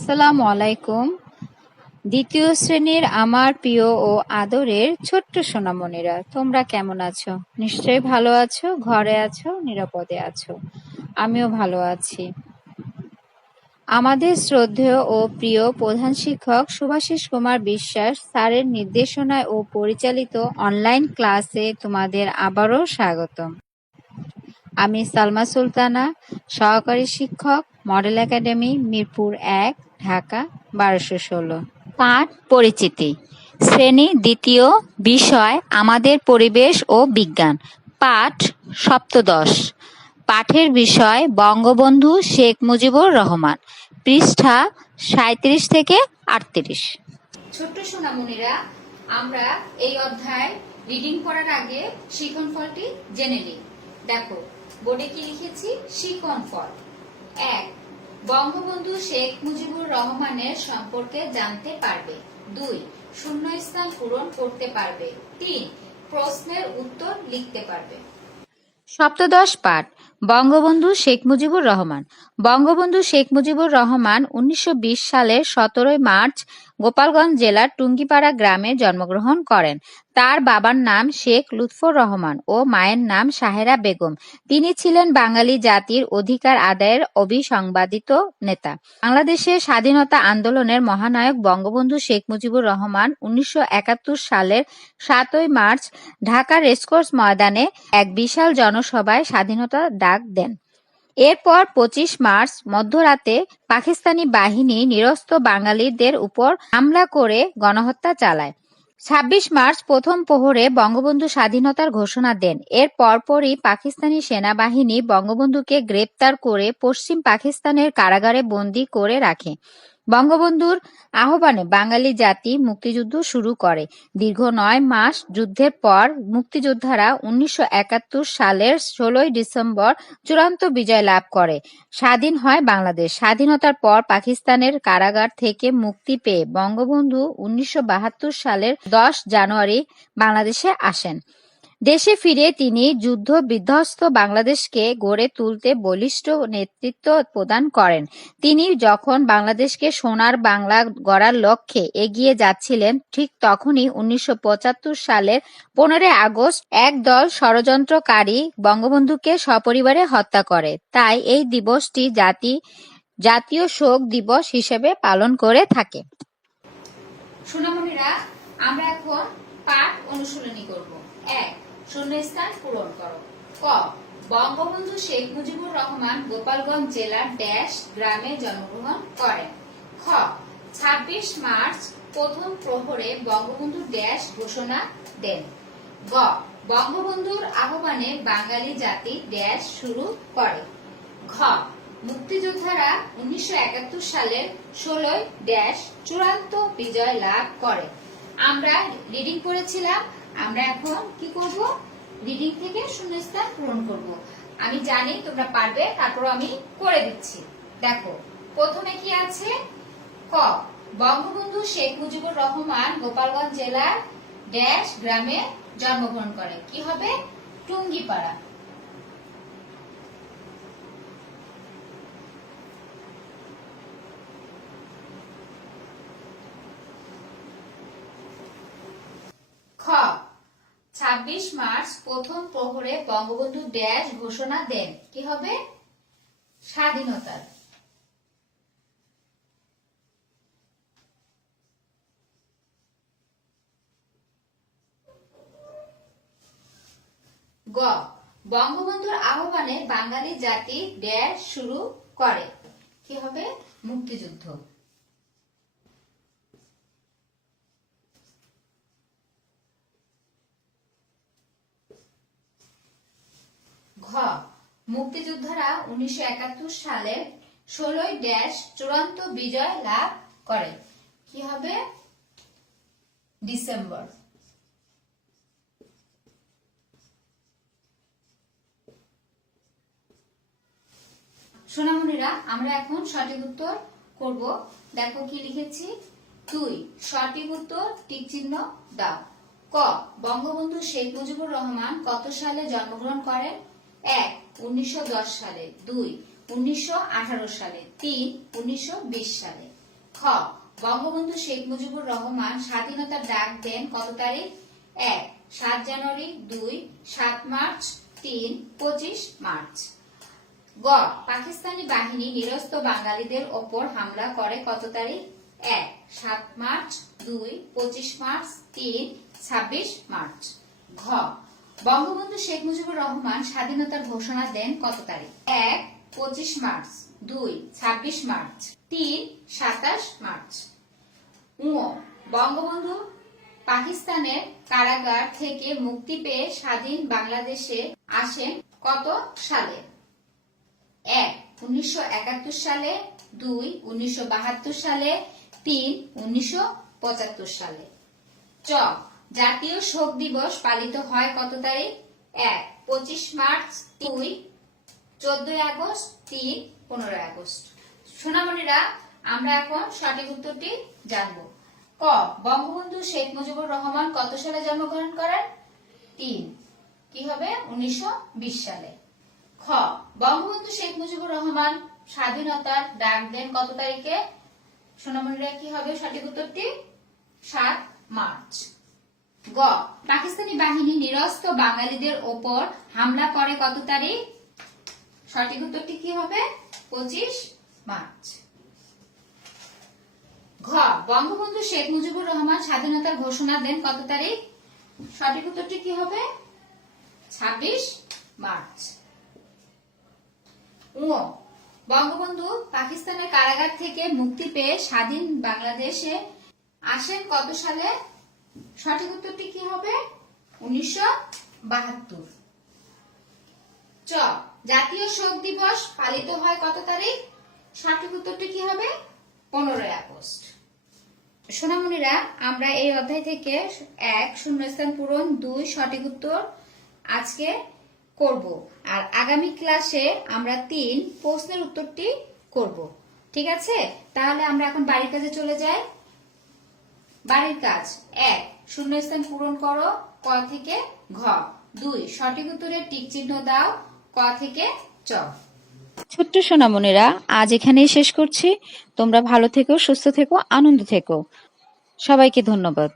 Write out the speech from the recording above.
আসসালামু আলাইকুম। দ্বিতীয় শ্রেণীর আমার প্রিয় ও আদরের ছোট্ট সোনামণিরা, তোমরা কেমন আছো? নিশ্চয়ই ভালো আছো, ঘরে আছো, নিরাপদে আছো। আমিও ভালো আছি। আমাদের শ্রদ্ধেয় ও প্রিয় প্রধান শিক্ষক শুভাশিস কুমার বিশ্বাস স্যারের নির্দেশনায় ও পরিচালিত অনলাইন ক্লাসে তোমাদের আবারও স্বাগতম। আমি সালমা সুলতানা, সহকারী শিক্ষক, মডেল একাডেমি, মিরপুর ১, ঢাকা ১২১৬। পাঠ পরিচিতি। শ্রেণী দ্বিতীয়, বিষয় আমাদের পরিবেশ ও বিজ্ঞান। পাঠ সপ্তদশ। পাঠের বিষয় বঙ্গবন্ধু শেখ মুজিবুর রহমান। পৃষ্ঠা ৩৭ থেকে ৩৮। ছোট্ট সোনামণিরা, আমরা এই অধ্যায় রিডিং করার আগে শিখন ফলটি জেনে নিই। দেখো, বোর্ডে কি লিখেছি? শিখন ফল। ১, বঙ্গবন্ধু শেখ মুজিবুর রহমানের সম্পর্কে জানতে পারবে। ২, শূন্যস্থান পূরণ করতে পারবে। ৩, প্রশ্নের উত্তর লিখতে পারবে। সপ্তদশ পাঠ বঙ্গবন্ধু শেখ মুজিবুর রহমান। বঙ্গবন্ধু শেখ মুজিবুর রহমান ১৯২০ সালের ১৭ মার্চ গোপালগঞ্জ জেলার টুঙ্গিপাড়া গ্রামে জন্মগ্রহণ করেন। তার বাবার নাম শেখ লুৎফর রহমান ও মায়ের নাম সাহেরা বেগম। তিনি ছিলেন বাঙালি জাতির অধিকার আদায়ের অবিসংবাদিত নেতা। বাংলাদেশের স্বাধীনতা আন্দোলনের মহানায়ক বঙ্গবন্ধু শেখ মুজিবুর রহমান ১৯৭১ সালের ৭ই মার্চ ঢাকার রেসকোর্স ময়দানে এক বিশাল জনসভায় স্বাধীনতার ডাক দেন। এরপর ২৫ মার্চ মধ্যরাতে পাকিস্তানি বাহিনী নিরস্ত্র বাঙালিদের উপর হামলা করে গণহত্যা চালায়। ২৬ মার্চ প্রথম প্রহরে বঙ্গবন্ধু স্বাধীনতার ঘোষণা দেন। এর পরপরই পাকিস্তানি সেনাবাহিনী বঙ্গবন্ধুকে গ্রেপ্তার করে পশ্চিম পাকিস্তানের কারাগারে বন্দী করে রাখে। বঙ্গবন্ধুর আহ্বানে বাঙালি জাতি মুক্তিযুদ্ধ শুরু করে। দীর্ঘ ৯ মাস যুদ্ধের পর মুক্তিযোদ্ধারা ১৯৭১ সালের ১৬ ডিসেম্বর চূড়ান্ত বিজয় লাভ করে। স্বাধীন হয় বাংলাদেশ। স্বাধীনতার পর পাকিস্তানের কারাগার থেকে মুক্তি পেয়ে বঙ্গবন্ধু ১৯৭২ সালের ১০ জানুয়ারি বাংলাদেশে আসেন। দেশে ফিরে তিনি যুদ্ধ বিধ্বস্ত বাংলাদেশকে গড়ে তুলতে বলিষ্ঠ নেতৃত্ব প্রদান করেন। তিনি যখন বাংলাদেশকে সোনার বাংলা গড়ার লক্ষ্যে এগিয়ে যাচ্ছিলেন, ঠিক তখনই ১৯৭৫ সালের ১৫ আগস্ট এক দল ষড়যন্ত্রকারী বঙ্গবন্ধুকে সপরিবারে হত্যা করে। তাই এই দিবসটি জাতীয় শোক দিবস হিসেবে পালন করে থাকে। সোনামণিরা, আমরা এখন পাঠ অনুশীলনী করব। ১, শূন্যস্থান পূরণ করো। ক, বঙ্গবন্ধু শেখ মুজিবুর রহমান গোপালগঞ্জ জেলার ড্যাশ গ্রামে জন্মগ্রহণ করেন। খ, ২৬ মার্চ প্রথম প্রহরে বঙ্গবন্ধু ড্যাশ ঘোষণা দেন। গ, বঙ্গবন্ধুর আহ্বানে বাঙালি জাতি ড্যাশ শুরু করে। ঘ, মুক্তিযোদ্ধারা ১৯৭১ সালের ১৬ ড্যাশ চূড়ান্ত বিজয় লাভ করে। আমরা রিডিং করেছিলাম, আমরা এখন কি করব? রিডিং থেকে শূন্যস্থান পূরণ করব। আমি জানি তোমরা পারবে, তারপর আমি করে দিচ্ছি। দেখো, প্রথমে কি আছে? ক, বঙ্গবন্ধু শেখ মুজিবুর রহমান গোপালগঞ্জ জেলার ড্যাশ গ্রামে জন্মগ্রহণ করেন। কি হবে? টুঙ্গিপাড়া। খ, ২৬ মার্চ প্রথম প্রহরে বঙ্গবন্ধু ড্যাশ ঘোষণা দেন। কি হবে? স্বাধীনতার। গ, বঙ্গবন্ধুর আহ্বানে বাঙালি জাতি ড্যাশ শুরু করে। কি হবে? মুক্তিযুদ্ধ। ঘ, মুক্তিযোদ্ধারা ১৯৭১ সালের ১৬ ড্যাশ চূড়ান্ত বিজয় লাভ করে। কি হবে? ডিসেম্বর। সোনামণিরা, আমরা এখন সঠিক উত্তর করব। দেখো কি লিখেছি? ২, সঠিক উত্তর টিক চিহ্ন দাও। ক, বঙ্গবন্ধু শেখ মুজিবুর রহমান কত সালে জন্মগ্রহণ করেন? ১, ১৯১০ সালে। ২, ১৯১৮ সালে। ৩, ১৯২০ সালে। খ বঙ্গবন্ধু শেখ মুজিবুর রহমান স্বাধীনতার ডাক দেন কত তারিখ? 1 7 জানুয়ারি, 2 7 মার্চ, 3 25 মার্চ। গ পাকিস্তানি বাহিনী নিরস্ত্র বাঙালিদের ওপর হামলা করে কত তারিখ? 1 7 মার্চ, 2 25 মার্চ, 3 26 মার্চ। ঘ বঙ্গবন্ধু শেখ মুজিবুর রহমান স্বাধীনতার ঘোষণা দেন কত তারিখ? 1 25 মার্চ, 2 26 মার্চ, 3 27 মার্চ। ঙ বঙ্গবন্ধু পাকিস্তানের কারাগার থেকে মুক্তি পেয়ে স্বাধীন বাংলাদেশে আসেন কত সালে? 1 1971 সালে, 2 1972 সালে, 3 1975 সালে। চ জাতীয় শোক দিবস পালিত হয় কত তারিখ? 1 25 মার্চ, 2 14 আগস্ট, 3 15 আগস্ট। সোনামণিরা, আমরা এখন সঠিক উত্তরটি জানব। ক বঙ্গবন্ধু শেখ মুজিবুর রহমান কত সালে জন্মগ্রহণ করেন? 3 কি হবে? 1920 সালে। খ বঙ্গবন্ধু শেখ মুজিবুর রহমান স্বাধীনতার ডাক দেন কত তারিখে? সোনামণিরা, কি হবে সঠিক উত্তরটি? 7 মার্চ। গ পাকিস্তানি বাহিনী নিরস্ত্র বাঙালিদের ওপর হামলা করে কত তারিখ? সঠিক উত্তরটি কি হবে? 25 মার্চ। ঘ বঙ্গবন্ধু শেখ মুজিবুর রহমান স্বাধীনতার ঘোষণা দেন কত তারিখ? সঠিক উত্তরটি কি হবে? 26 মার্চ। ঙ বঙ্গবন্ধু পাকিস্তানের কারাগার থেকে মুক্তি পেয়ে স্বাধীন বাংলাদেশে আসেন কত সালে? সঠিক উত্তরটি কি হবে? 1972। চ জাতীয় শোক দিবস পালিত হয় কত তারিখ? সঠিক উত্তরটি কি হবে? 15 আগস্ট। সোনামণিরা, আমরা এই অধ্যায় থেকে 1 শূন্যস্থান পূরণ, 2 সঠিক উত্তর আজকে করব, আর আগামী ক্লাসে আমরা 3 প্রশ্নের উত্তরটি করব। ঠিক আছে? তাহলে আমরা এখন বাড়ির কাজে চলে যাই। বাড়ির কাজ: 1 শূন্যস্থান পূরণ করো ক থেকে ঘ, 2 সঠিক উত্তরের টিক চিহ্ন দাও ক থেকে চ। ছোট্ট সোনামণিরা, আজ এখানেই শেষ করছি। তোমরা ভালো থেকো, সুস্থ থেকো, আনন্দ থেকো। সবাইকে ধন্যবাদ।